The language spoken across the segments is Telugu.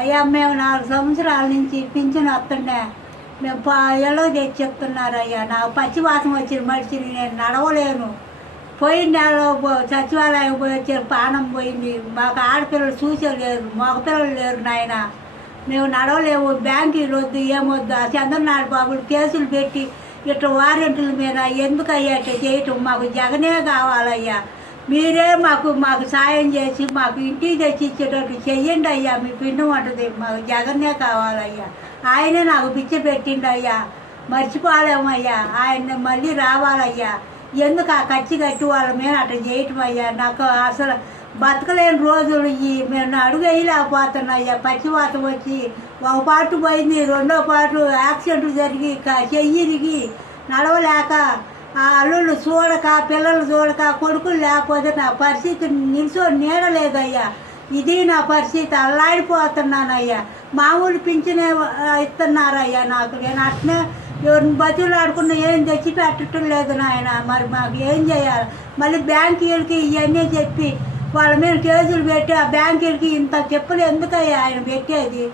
అయ్యా మేము నాలుగు సంవత్సరాల నుంచి పింఛన్ వస్తుండే మేము ఎలా తెచ్చి చెప్తున్నారు అయ్యా నాకు పచ్చివాసం వచ్చిన మనిషిని నేను నడవలేను పోయిన నెలలో సచివాలయం పోయి వచ్చారు పానం పోయింది మాకు ఆడపిల్లలు చూసే మగ మగపిల్లలు లేరు నాయన మేము నడవలేము బ్యాంకులు వద్దు ఏమొద్దు ఆ చంద్రనాథ్ బాబులు కేసులు పెట్టి ఇట్లా వారెంట్ల మీద ఎందుకయ్యా ఇట్లా చేయటం మాకు జగనే కావాలయ్యా మీరే మాకు మాకు సాయం చేసి మాకు ఇంటికి తెచ్చి ఇచ్చేటట్టు చెయ్యండి అయ్యా మీ పిండి ఉంటుంది మాకు జగన్నే కావాలయ్యా ఆయనే నాకు పిచ్చి పెట్టిండు అయ్యా మర్చిపోలేమయ్యా ఆయన మళ్ళీ రావాలయ్యా ఎందుకు ఆ ఖర్చు కట్టి వాళ్ళ మీద అట్లా చేయటం అయ్యా నాకు అసలు బతకలేని రోజులు ఈ మేము అడుగు వేయలేకపోతున్నాయ్యా పచ్చివాతం వచ్చి ఒక పాటు పోయింది రెండో పాటు యాక్సిడెంట్ జరిగి చెయ్యిరిగి నడవలేక ఆ అల్లుళ్ళు చూడక పిల్లలు చూడక కొడుకులు లేకపోతే నా పరిస్థితి నిలిచో నీడలేదయ్యా ఇది నా పరిస్థితి అల్లాడిపోతున్నానయ్యా మామూలు పింఛనే ఇస్తున్నారయ్యా నాకు నేను అట్నే ఎవరిని బతులు ఆడుకున్న ఏం తెచ్చి పెట్టడం లేదు నాయన మరి మాకు ఏం చేయాలి మళ్ళీ బ్యాంకీలకి ఇవన్నీ చెప్పి వాళ్ళ మీద కేసులు పెట్టి ఆ బ్యాంకీలకి ఇంత చెప్పులు ఎందుకయ్యా ఆయన పెట్టేది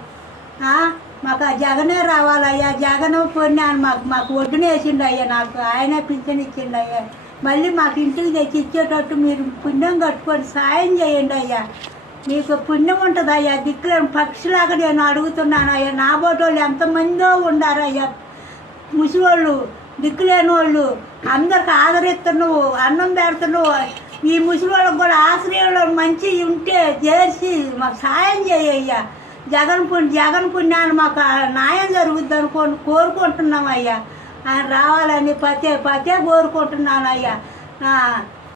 మాకు ఆ జగనే రావాలయ్యా జగన్ పొన్న మాకు మాకు ఒడ్డున వేసిండు అయ్యా నాకు ఆయనే పింఛన్ ఇచ్చిండు అయ్యా మళ్ళీ మాకు ఇంటికి తెచ్చి ఇచ్చేటట్టు మీరు పుణ్యం కట్టుకొని సాయం చేయండి అయ్యా మీకు పుణ్యం ఉంటుంది అయ్యా దిక్కులను పక్షిలాగా నేను అడుగుతున్నాను అయ్యా నా బోటోళ్ళు ఎంతమందో ఉండారయ్యా ముసివాళ్ళు దిక్కులేని వాళ్ళు అందరికి ఆదరిస్తున్నావు అన్నం పెడుతున్నావు ఈ ముసలి వాళ్ళకి కూడా ఆశ్రయంలో మంచి ఉంటే చేసి మాకు సాయం చేయ్యా జగన్ జగన్ పుణ్యాన్ని మాకు న్యాయం జరుగుద్ది అనుకోండి కోరుకుంటున్నాం అయ్యా ఆయన రావాలని పతే పతే కోరుకుంటున్నాను అయ్యా